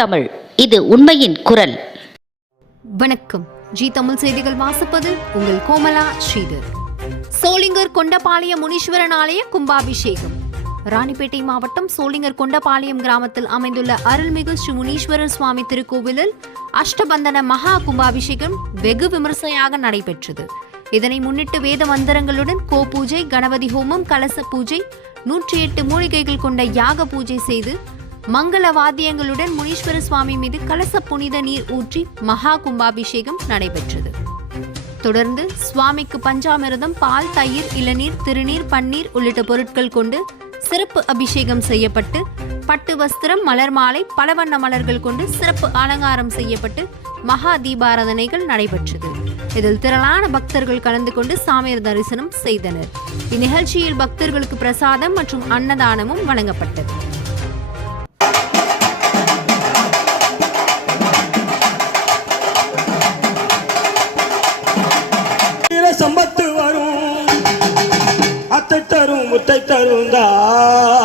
தமிழ், இது உண்மையின் குரல். வணக்கம். ஜி தமிழ் செய்திகள் வாசிப்பது உங்கள் கோமலா ஸ்ரீதர். சோளிங்கர் கொண்டபாளையம் முனீஸ்வரன் ஆலய கும்பாபிஷேகம். ராணிப்பேட்டை மாவட்டம் சோளிங்கர் கொண்டபாளையம் கிராமத்தில் அமைந்துள்ள அருள்மிகு ஸ்ரீ முனீஸ்வரர் சுவாமி திருக்கோவிலில் அஷ்டபந்தன மகா கும்பாபிஷேகம் வெகு விமர்சையாக நடைபெற்றது. இதனை முன்னிட்டு வேத மந்திரங்களுடன் கோபூஜை, கணபதி ஹோமம், கலச பூஜை, 108 மூலிகைகள் கொண்ட யாக பூஜை செய்து மங்கள வாத்தியங்களுடன் முனீஸ்வர சுவாமி மீது கலச புனித நீர் ஊற்றி மகா கும்பாபிஷேகம் நடைபெற்றது. தொடர்ந்து சுவாமிக்கு பஞ்சாமிர்தம், பால், தயிர், இளநீர், திருநீர், பன்னீர் உள்ளிட்ட பொருட்கள் கொண்டு சிறப்பு அபிஷேகம் செய்யப்பட்டு பட்டு வஸ்திரம், மலர் மாலை, பலவண்ண மலர்கள் கொண்டு சிறப்பு அலங்காரம் செய்யப்பட்டு மகா தீபாராதனைகள் நடைபெற்றது. இதில் திரளான பக்தர்கள் கலந்து கொண்டு சாமியார் தரிசனம் செய்தனர். இந்நிகழ்ச்சியில் பக்தர்களுக்கு பிரசாதம் மற்றும் அன்னதானமும் வழங்கப்பட்டது. சம்பத்து வரும், அத்தை தரும், முத்தை தரும் தான்.